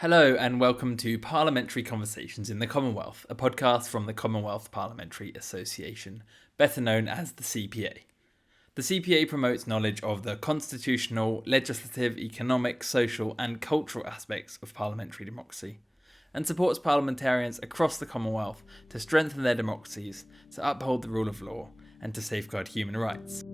Hello and welcome to Parliamentary Conversations in the Commonwealth, a podcast from the Commonwealth Parliamentary Association, better known as the CPA. The CPA promotes knowledge of the constitutional, legislative, economic, social and cultural aspects of parliamentary democracy, and supports parliamentarians across the Commonwealth to strengthen their democracies, to uphold the rule of law, and to safeguard human rights.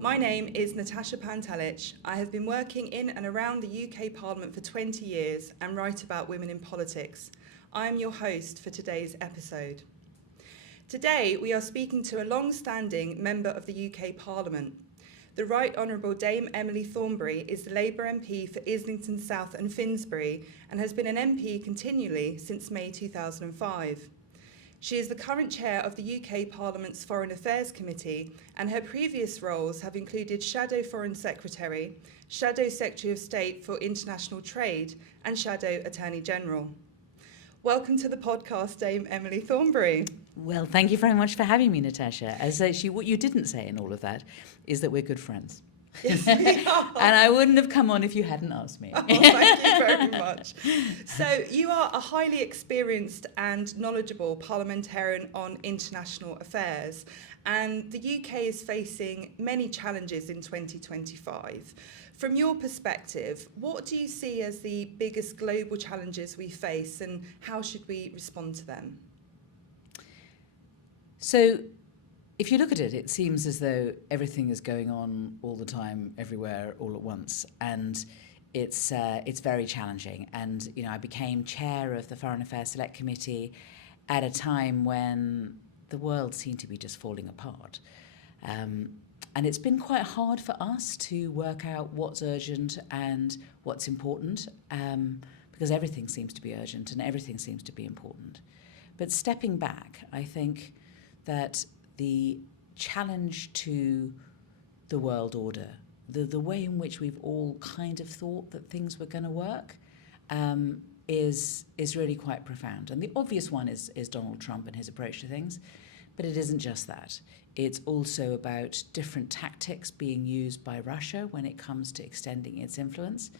My name is Natasa Pantelic. I have been working in and around the UK Parliament for 20 years and write about women in politics. I am your host for today's episode. Today we are speaking to a long-standing member of the UK Parliament. The Right Honourable Dame Emily Thornberry is the Labour MP for Islington South and Finsbury and has been an MP continually since May 2005. She is the current chair of the UK Parliament's Foreign Affairs Committee, and her previous roles have included Shadow Foreign Secretary, Shadow Secretary of State for International Trade, and Shadow Attorney General. Welcome to the podcast, Dame Emily Thornberry. Well, thank you very much for having me, Natasha. What you didn't say in all of that is that we're good friends. Yes, we are. And I wouldn't have come on if you hadn't asked me. Oh, thank you very much. So you are a highly experienced and knowledgeable parliamentarian on international affairs, and the UK is facing many challenges in 2025. From your perspective, what do you see as the biggest global challenges we face, and how should we respond to them? So, if you look at it, it seems as though everything is going on all the time, everywhere, all at once, and it's very challenging. And I became chair of the Foreign Affairs Select Committee at a time when the world seemed to be just falling apart, and it's been quite hard for us to work out what's urgent and what's important, because everything seems to be urgent and everything seems to be important. But stepping back, I think that the challenge to the world order, the way in which we've all kind of thought that things were going to work, is really quite profound. And the obvious one is Donald Trump and his approach to things, but it isn't just that. It's also about different tactics being used by Russia when it comes to extending its influence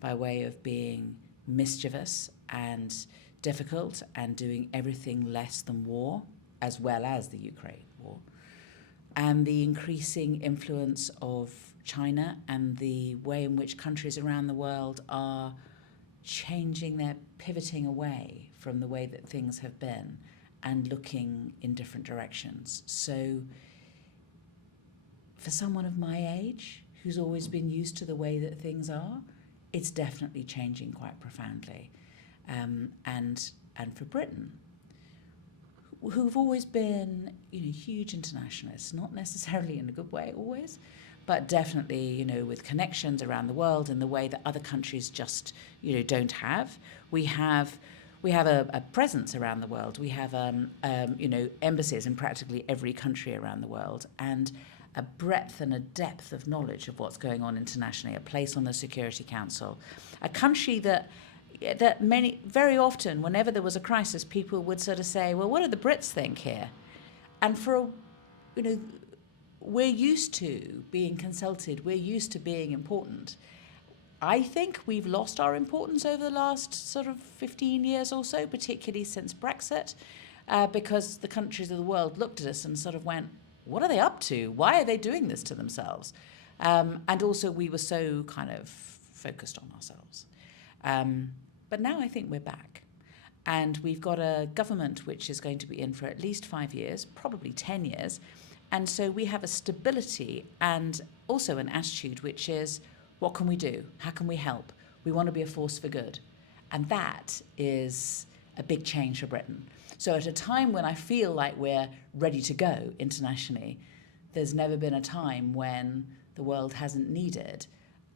by way of being mischievous and difficult and doing everything less than war, as well as the Ukraine war, and the increasing influence of China and the way in which countries around the world are changing, they're pivoting away from the way that things have been and looking in different directions. So for someone of my age, who's always been used to the way that things are, it's definitely changing quite profoundly. And for Britain, who've always been, huge internationalists, not necessarily in a good way always, but definitely, with connections around the world in the way that other countries just, don't have. We have a presence around the world. We have, embassies in practically every country around the world, and a breadth and a depth of knowledge of what's going on internationally, a place on the Security Council, a country that very often, whenever there was a crisis, people would sort of say, well, what do the Brits think here? And we're used to being consulted, we're used to being important. I think we've lost our importance over the last sort of 15 years or so, particularly since Brexit, because the countries of the world looked at us and sort of went, what are they up to? Why are they doing this to themselves? And also we were so kind of focused on ourselves. But now I think we're back. And we've got a government which is going to be in for at least 5 years, probably 10 years. And so we have a stability and also an attitude which is, what can we do? How can we help? We want to be a force for good. And that is a big change for Britain. So at a time when I feel like we're ready to go internationally, there's never been a time when the world hasn't needed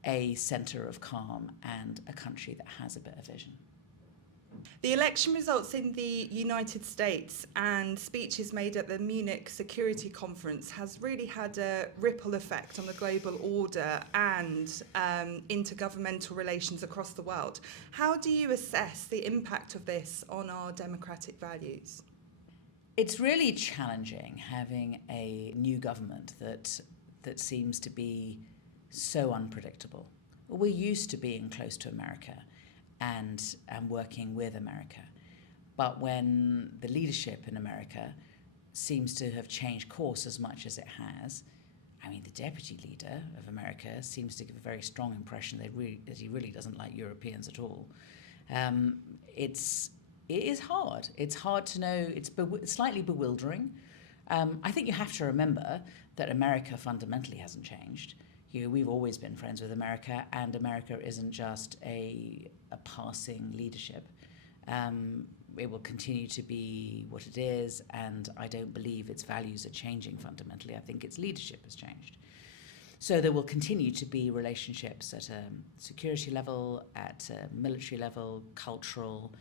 a centre of calm and a country that has a bit of vision. The election results in the United States and speeches made at the Munich Security Conference has really had a ripple effect on the global order and intergovernmental relations across the world. How do you assess the impact of this on our democratic values? It's really challenging having a new government that seems to be so unpredictable. We're used to being close to America and working with America. But when the leadership in America seems to have changed course as much as it has, I mean, the deputy leader of America seems to give a very strong impression that he really doesn't like Europeans at all. It is hard. It's hard to know. It's slightly bewildering. I think you have to remember that America fundamentally hasn't changed. We've always been friends with America, and America isn't just a passing leadership. It will continue to be what it is, and I don't believe its values are changing fundamentally. I think its leadership has changed. So there will continue to be relationships at a security level, at a military level, cultural.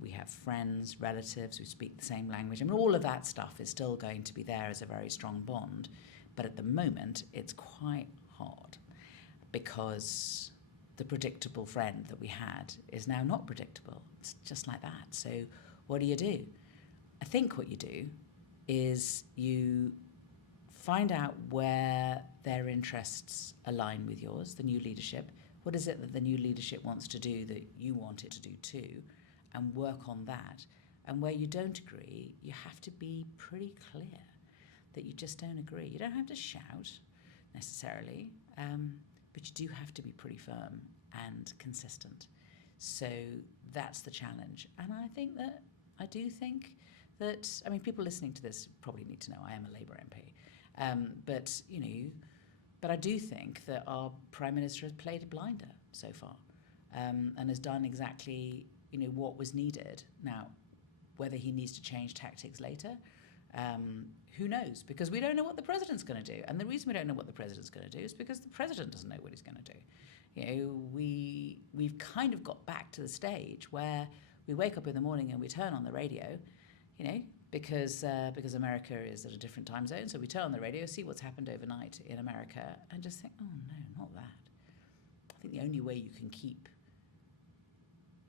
We have friends, relatives who speak the same language. I mean, all of that stuff is still going to be there as a very strong bond. But at the moment, it's quite hard because the predictable friend that we had is now not predictable. It's just like that. So what do? I think what you do is you find out where their interests align with yours, the new leadership. What is it that the new leadership wants to do that you want it to do too, and work on that. And where you don't agree, you have to be pretty clear that you just don't agree. You don't have to shout necessarily, but you do have to be pretty firm and consistent. So that's the challenge. And I do think that, I mean, people listening to this probably need to know I am a Labour MP. But I do think that our Prime Minister has played a blinder so far, and has done exactly, what was needed. Now, whether he needs to change tactics later, who knows? Because we don't know what the president's going to do. And the reason we don't know what the president's going to do is because the president doesn't know what he's going to do. We've kind of got back to the stage where we wake up in the morning and we turn on the radio, because America is at a different time zone. So we turn on the radio, see what's happened overnight in America, and just think, oh no, not that. I think the only way you can keep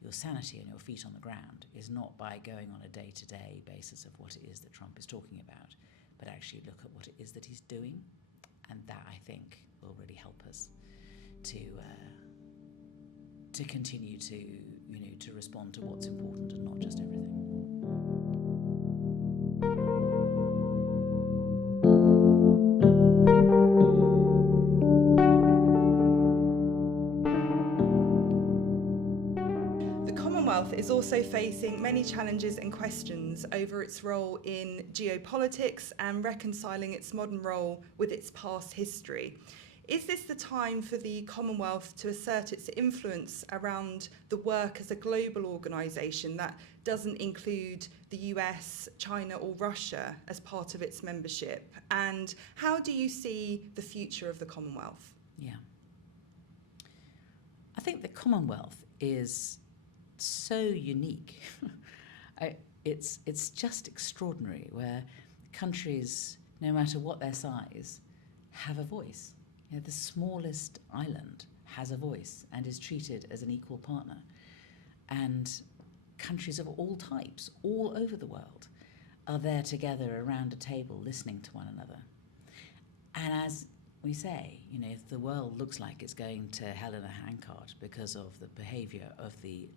your sanity and your feet on the ground is not by going on a day-to-day basis of what it is that Trump is talking about, but actually look at what it is that he's doing, and that, I think, will really help us to continue to respond to what's important and not just everything. Is also facing many challenges and questions over its role in geopolitics and reconciling its modern role with its past history. Is this the time for the Commonwealth to assert its influence around the work as a global organisation that doesn't include the US, China or Russia as part of its membership? And how do you see the future of the Commonwealth? Yeah. I think the Commonwealth is so unique. It's just extraordinary where countries, no matter what their size, have a voice. The smallest island has a voice and is treated as an equal partner. And countries of all types, all over the world, are there together around a table listening to one another. And as we say, if the world looks like it's going to hell in a handcart because of the behaviour of the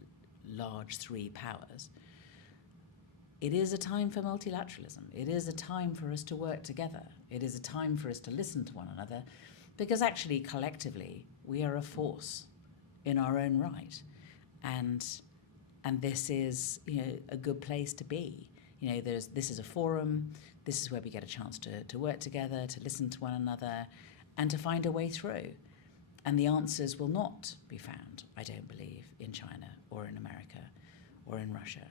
large three powers, it is a time for multilateralism. It is a time for us to work together. It is a time for us to listen to one another, because actually, collectively, we are a force in our own right. And this is, a good place to be. This is a forum. This is where we get a chance to work together, to listen to one another, and to find a way through. And the answers will not be found, I don't believe, in China or in America or in Russia.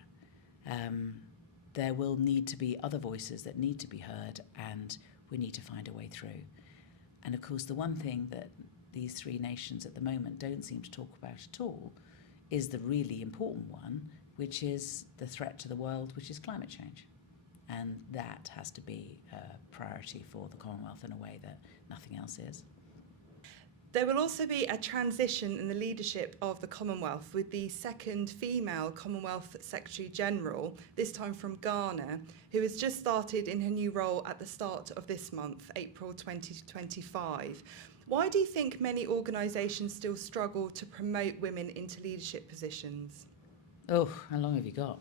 There will need to be other voices that need to be heard, and we need to find a way through. And of course, the one thing that these three nations at the moment don't seem to talk about at all is the really important one, which is the threat to the world, which is climate change. And that has to be a priority for the Commonwealth in a way that nothing else is. There will also be a transition in the leadership of the Commonwealth with the second female Commonwealth Secretary General, this time from Ghana, who has just started in her new role at the start of this month, April 2025. Why do you think many organisations still struggle to promote women into leadership positions? Oh, how long have you got?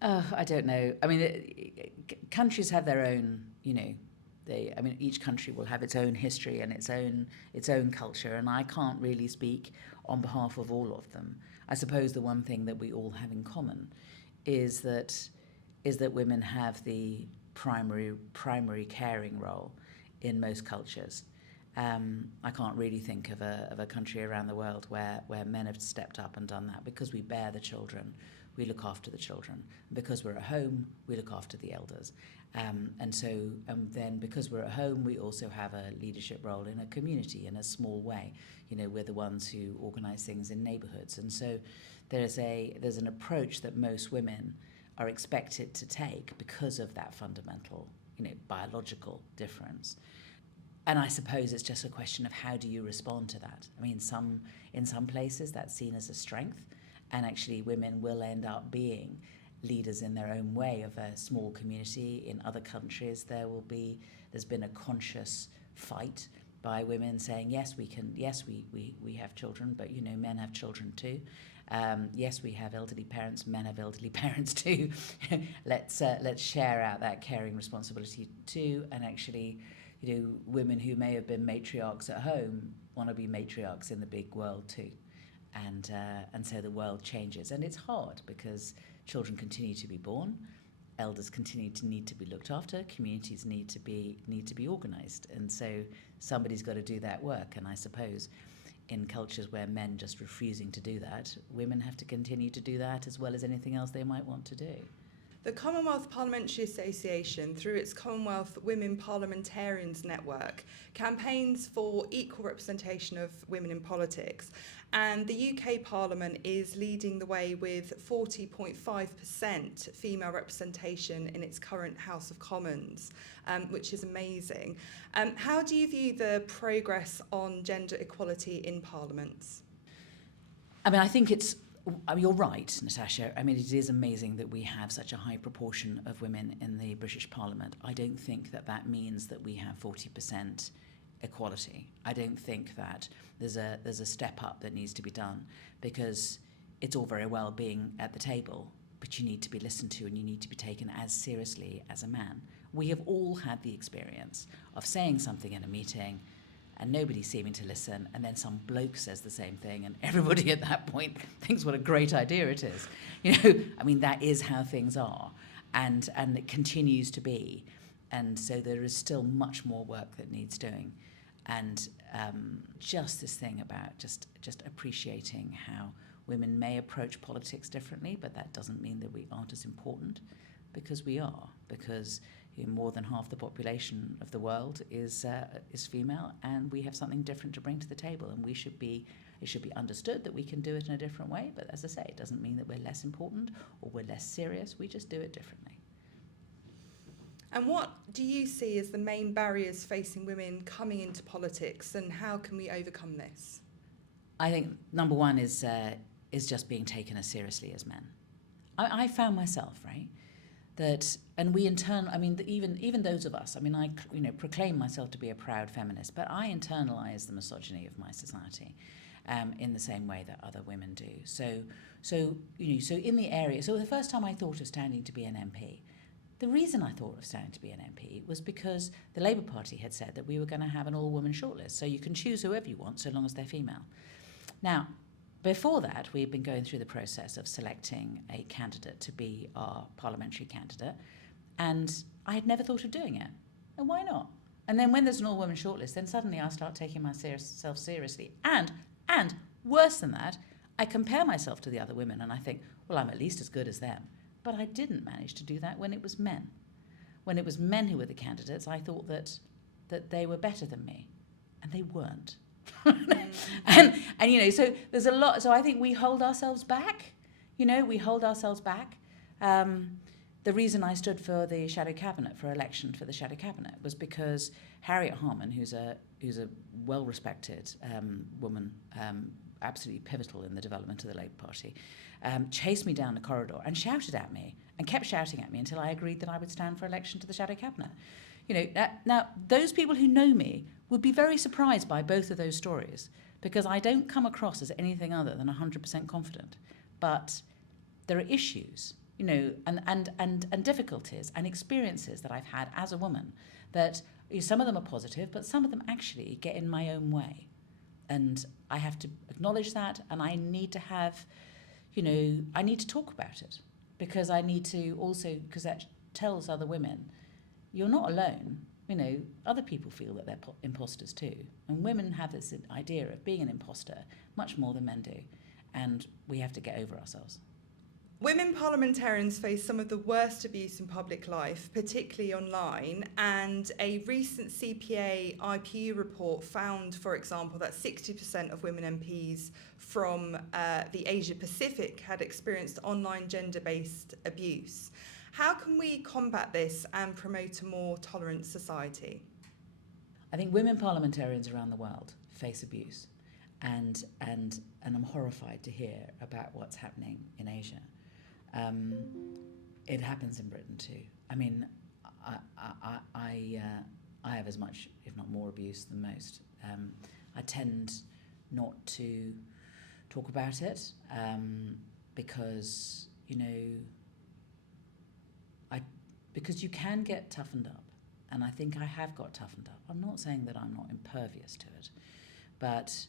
I don't know. I mean, countries have their own, each country will have its own history and its own culture, and I can't really speak on behalf of all of them. I suppose the one thing that we all have in common is that women have the primary caring role in most cultures. I can't really think of a country around the world where men have stepped up and done that, because we bear the children, we look after the children. Because we're at home, we look after the elders. Then because we're at home, we also have a leadership role in a community in a small way. We're the ones who organise things in neighbourhoods. And so there's an approach that most women are expected to take because of that fundamental, biological difference. And I suppose it's just a question of how do you respond to that. I mean, in some places that's seen as a strength, and actually women will end up being leaders in their own way of a small community. In other countries, there's been a conscious fight by women saying, yes, we can, yes, we have children, but men have children too. Yes, we have elderly parents, men have elderly parents too. Let's share out that caring responsibility too. And actually, women who may have been matriarchs at home want to be matriarchs in the big world too. And so the world changes, and it's hard because children continue to be born, elders continue to need to be looked after, communities need to be organised, and so somebody's got to do that work. And I suppose in cultures where men just refusing to do that, women have to continue to do that as well as anything else they might want to do. The Commonwealth Parliamentary Association, through its Commonwealth Women Parliamentarians Network, campaigns for equal representation of women in politics. And the UK Parliament is leading the way with 40.5% female representation in its current House of Commons, which is amazing. How do you view the progress on gender equality in parliaments? I mean, I think you're right, Natasha. I mean, it is amazing that we have such a high proportion of women in the British Parliament. I don't think that means that we have 40% equality. I don't think that there's a step up that needs to be done, because it's all very well being at the table, but you need to be listened to and you need to be taken as seriously as a man. We have all had the experience of saying something in a meeting and nobody seeming to listen, and then some bloke says the same thing, and everybody at that point thinks what a great idea it is. I mean, that is how things are, and it continues to be. And so there is still much more work that needs doing. And just this thing about just appreciating how women may approach politics differently, but that doesn't mean that we aren't as important, because we are, because more than half the population of the world is female, and we have something different to bring to the table, and it should be understood that we can do it in a different way. But as I say, it doesn't mean that we're less important or we're less serious. We just do it differently. And what do you see as the main barriers facing women coming into politics, and how can we overcome this? I think number one is just being taken as seriously as men. I found myself, right, that, and we in turn, I mean, even those of us, I mean, I proclaim myself to be a proud feminist, but I internalise the misogyny of my society in the same way that other women do. So in the area, so the first time I thought of standing to be an MP, the reason I thought of standing to be an MP was because the Labour Party had said that we were going to have an all-woman shortlist, so you can choose whoever you want so long as they're female. Now, before that, we've been going through the process of selecting a candidate to be our parliamentary candidate, and I had never thought of doing it. And why not? And then when there's an all-woman shortlist, then suddenly I start taking myself seriously. And worse than that, I compare myself to the other women and I think, well, I'm at least as good as them. But I didn't manage to do that when it was men. When it was men who were the candidates, I thought that they were better than me. And they weren't. and you know, so there's a lot. So I think we hold ourselves back. You know, we hold ourselves back. The reason I stood for the shadow cabinet, for election for the shadow cabinet, was because Rt Hon, who's a well-respected woman, absolutely pivotal in the development of the Labour Party, chased me down the corridor and shouted at me and kept shouting at me until I agreed that I would stand for election to the shadow cabinet. You know, now those people who know me would be very surprised by both of those stories, because I don't come across as anything other than 100% confident. But there are issues, you know, and difficulties and experiences that I've had as a woman that, you know, some of them are positive, but some of them actually get in my own way. And I have to acknowledge that, and I need to have, you know, I need to talk about it, because I need to also, because that tells other women, you're not alone. You know, other people feel that they're imposters too. And women have this idea of being an imposter much more than men do. And we have to get over ourselves. Women parliamentarians face some of the worst abuse in public life, particularly online, and a recent CPA IPU report found, for example, that 60% of women MPs from the Asia Pacific had experienced online gender-based abuse. How can we combat this and promote a more tolerant society? I think women parliamentarians around the world face abuse, and I'm horrified to hear about what's happening in Asia. It happens in Britain too. I mean, I have as much, if not more, abuse than most. I tend not to talk about it because, you know, because you can get toughened up, and I think I have got toughened up. I'm not saying that I'm not impervious to it, but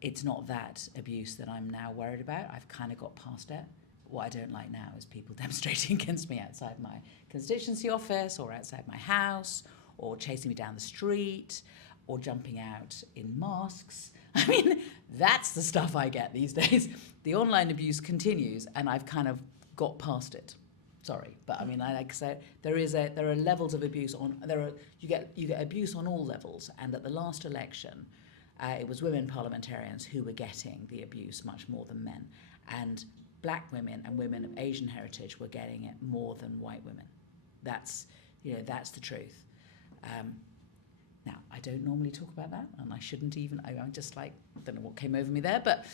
it's not that abuse that I'm now worried about. I've kind of got past it. What I don't like now is people demonstrating against me outside my constituency office or outside my house, or chasing me down the street, or jumping out in masks. I mean, that's the stuff I get these days. The online abuse continues, and I've kind of got past it. Sorry, but I mean, like I said, there are levels of abuse you get abuse on all levels, and at the last election, it was women parliamentarians who were getting the abuse much more than men, and black women and women of Asian heritage were getting it more than white women. That's the truth. Now, I don't normally talk about that, and I shouldn't even. I'm just like, I don't know what came over me there, but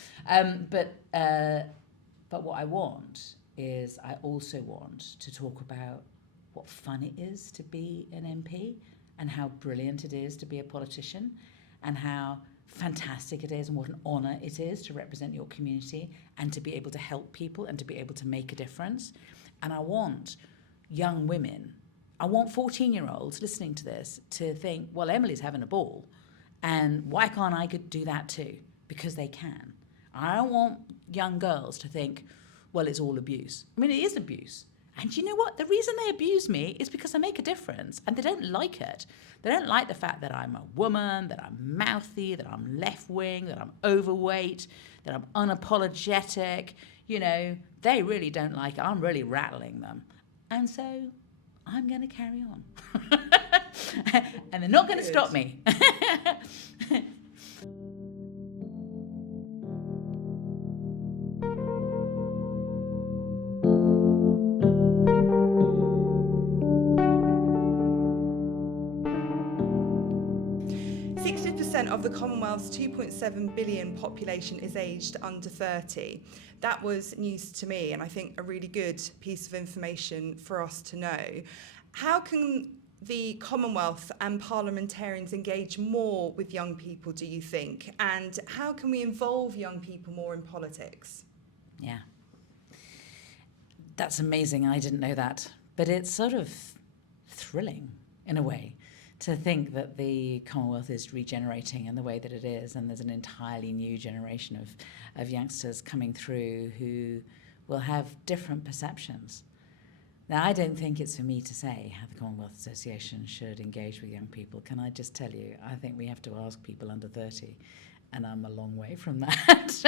what I want is, I also want to talk about what fun it is to be an MP, and how brilliant it is to be a politician, and how fantastic it is and what an honour it is to represent your community and to be able to help people and to be able to make a difference. And I want young women, I want 14-year-olds listening to this to think, well, Emily's having a ball, and why can't I do that too? Because they can. I don't want young girls to think, well, it's all abuse. I mean, it is abuse. And you know what? The reason they abuse me is because I make a difference, and they don't like it. They don't like the fact that I'm a woman, that I'm mouthy, that I'm left-wing, that I'm overweight, that I'm unapologetic. You know, they really don't like it. I'm really rattling them. And so I'm going to carry on. And they're not going to stop me. 60% of the Commonwealth's 2.7 billion population is aged under 30. That was news to me, and I think a really good piece of information for us to know. How can the Commonwealth and parliamentarians engage more with young people, do you think? And how can we involve young people more in politics? Yeah. That's amazing. I didn't know that. But it's sort of thrilling, in a way, to think that the Commonwealth is regenerating in the way that it is, and there's an entirely new generation of youngsters coming through who will have different perceptions. Now, I don't think it's for me to say how the Commonwealth Association should engage with young people. Can I just tell you, I think we have to ask people under 30, and I'm a long way from that.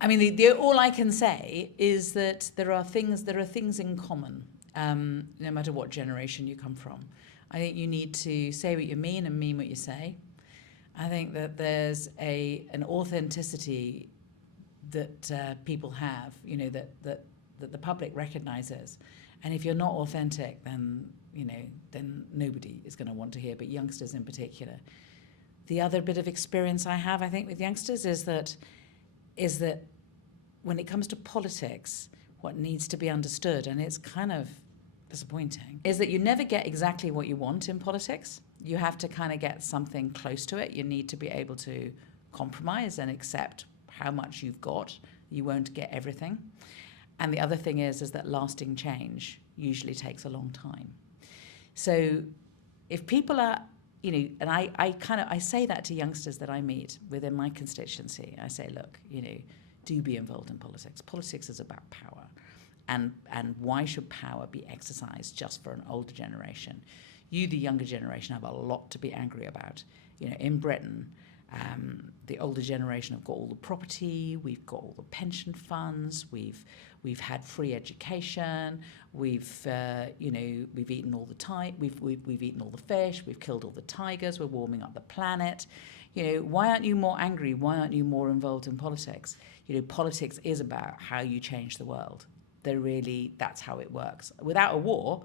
I mean, all I can say is that there are things in common, no matter what generation you come from. I think you need to say what you mean and mean what you say. I think that there's an authenticity that people have, that the public recognises. And if you're not authentic, then nobody is going to want to hear, but youngsters in particular. The other bit of experience I have, I think, with youngsters is that when it comes to politics, what needs to be understood, and it's kind of disappointing, is that you never get exactly what you want in politics. You have to kind of get something close to it. You need to be able to compromise and accept how much you've got. You won't get everything. And the other thing is that lasting change usually takes a long time. So if people are, and I say that to youngsters that I meet within my constituency. I say, look, do be involved in politics. Politics is about power. And why should power be exercised just for an older generation? You, the younger generation, have a lot to be angry about. In Britain, the older generation have got all the property, we've got all the pension funds, we've had free education, we've eaten all the we've eaten all the fish, we've killed all the tigers, we're warming up the planet. Why aren't you more angry? Why aren't you more involved in politics? Politics is about how you change the world. That's how it works. Without a war,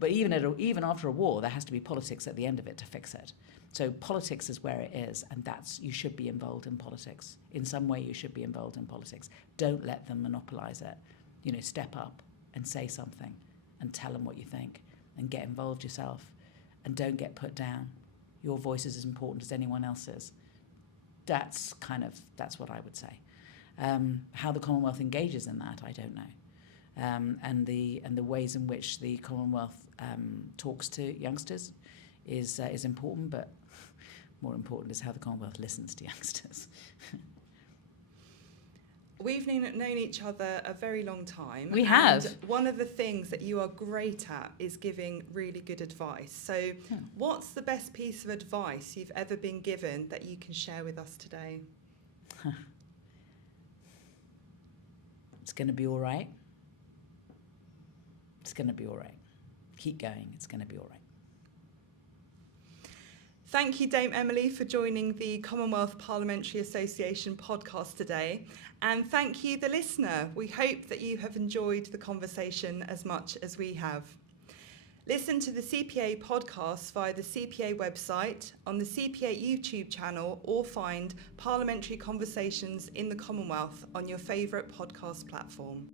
but even after a war, there has to be politics at the end of it to fix it. So politics is where it is, and you should be involved in politics. In some way, you should be involved in politics. Don't let them monopolise it. Step up and say something and tell them what you think and get involved yourself and don't get put down. Your voice is as important as anyone else's. That's what I would say. How the Commonwealth engages in that, I don't know. And the ways in which the Commonwealth talks to youngsters is important, but more important is how the Commonwealth listens to youngsters. We've known each other a very long time. We have. And one of the things that you are great at is giving really good advice. So what's the best piece of advice you've ever been given that you can share with us today? It's going to be all right. It's going to be all right. Keep going. It's going to be all right. Thank you, Dame Emily, for joining the Commonwealth Parliamentary Association podcast today. And thank you, the listener. We hope that you have enjoyed the conversation as much as we have. Listen to the CPA podcast via the CPA website, on the CPA YouTube channel, or find Parliamentary Conversations in the Commonwealth on your favourite podcast platform.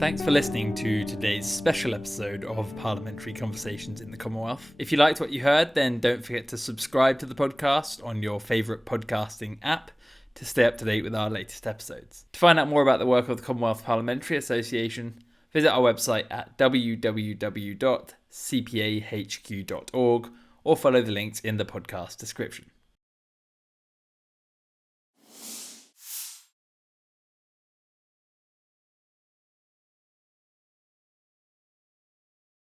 Thanks for listening to today's special episode of Parliamentary Conversations in the Commonwealth. If you liked what you heard, then don't forget to subscribe to the podcast on your favourite podcasting app to stay up to date with our latest episodes. To find out more about the work of the Commonwealth Parliamentary Association, visit our website at www.cpahq.org or follow the links in the podcast description.